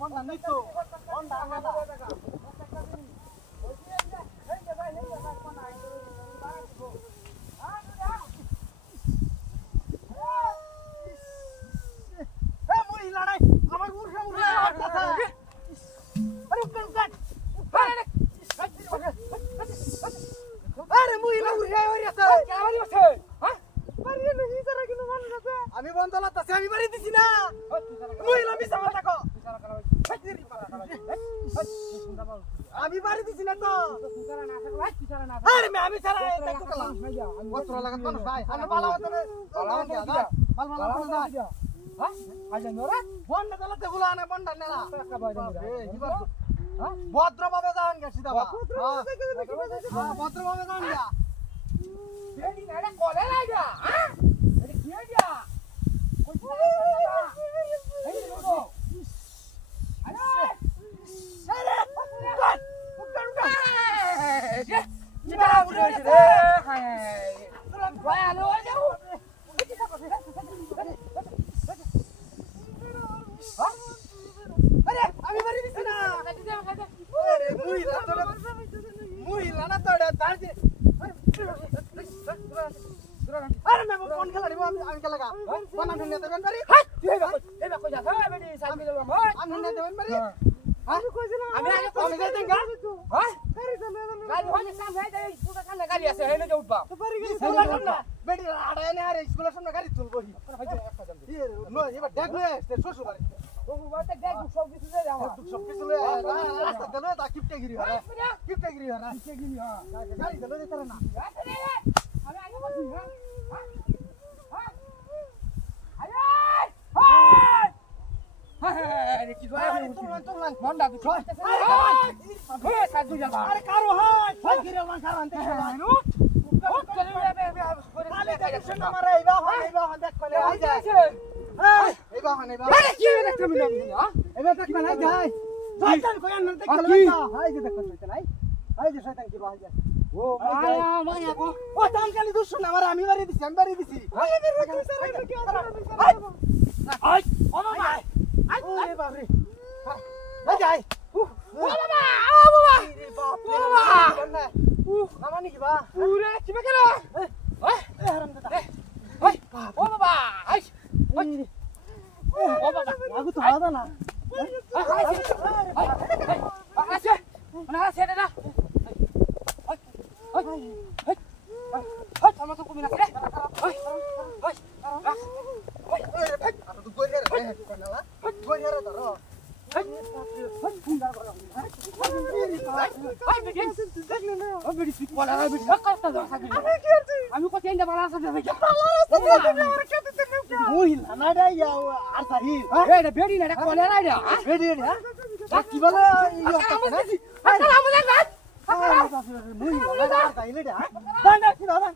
বন্ধা নেই তো বন্ধা আলাদা আমার উড়ে উড়ে কথা আরে উঠেন আরে মহিলা উড়ে উড়ে আছে কে বাড়ি আছে হ্যাঁ বাড়ি নেই তারা কিন্তু মানুষ আছে আমি বন্ধ লাতাছি আমি বাড়ি দিছি না মহিলা মিছা কথা কও আমি বাড়ি দিছি না তো আরে আমি ছাড়া দেখো কলা বস্ত্র লাগাত মানুষ ভাই আমি বালা হতে বালা করে দাও হ্যাঁ আজ নরা বন্ধ দলাতে গুলা না বন্ধ নেলা ভদ্রভাবে যান গে সিধা ভদ্রভাবে যান গা বেডি নাড়া কলে লাগা হ্যাঁ এটা কি হইয়া কই এই দেখো আরে আরে উঠে জিবা উড়ে রে হ্যাঁ তোরা ভাই আলো যাও আরে আমি বাড়ি দিছি না আরে মুইলা না তোড়া দাঁড়িয়ে আরে মে ফোন খেলা দিব আমি খেলা লাগা কোন নাম নিতে দেবেন বাড়ি এই কই যা হ্যাঁ বেডি সাইড দিলাম আমি নিতে দেবেন বাড়ি আমি কইছিলাম আমি আগে আমি যাই দেন গা হ্যাঁ গাড়ি হয় সাম ভাই যাই পুরো কানে গাড়ি আছে হেলে যে উঠবা তো বাড়ি গেছি না বেডি আড়াই না আরে স্কুলের সামনে গাড়ি চলবো ভাই একটা জান দি নো এবার দেখবে শ্বশুর বাড়ি ও বাবা দেখ সব কিছু রে আমার সব কিছু রে রাস্তা দেলো তা কিপটেগিরি হয় কিপটেগিরি হ্যাঁ গাড়ি দেলো রে তারা না আমি আগে বসি হ্যাঁ আরে কি করে তোমরা মন্ডা দুটো হে সাধু যাবা আরে কারো হয় সব গিরে মান কারো আনতে ও করে খালি দেখছ না মারা এইবা হন দেখ কলে আই যায় হ্যাঁ এইবা হন আরে কি দেখছ মিনা হ্যাঁ এইবা দেখ না যাই শয়তান কই আনতে দেখ কলে হাই যে দেখ শয়তান হাই যে শয়তান কি বাই যায় ও মায়া ও তাম খালি দুশ না মারা আমি বাড়ি দিছি আই ও বাবা আরে বাপ রে আই যাই ও বাবা ও বাবা নামানি কি বা পুরে কিবা কেন ওই এ হারাম দাদা ওই ও বাবা আই ও বাবা লাগু তো আদা না আছে না সেটা না ওই ওই ওই আমার তো কমিনা রে ওই ওই ওই আর তো কই রে কোনালা কই রে ধরো আমি কত এন্ডা বালা আছে দেখি মহিলা না রে আর সাহি এটা বেডি না এটা কোলে না রে বেডি হ্যাঁ কি বলে আসসালামু আলাইকুম মহিলা না আর সাহি রে দাঁড়া কি দাঁড়া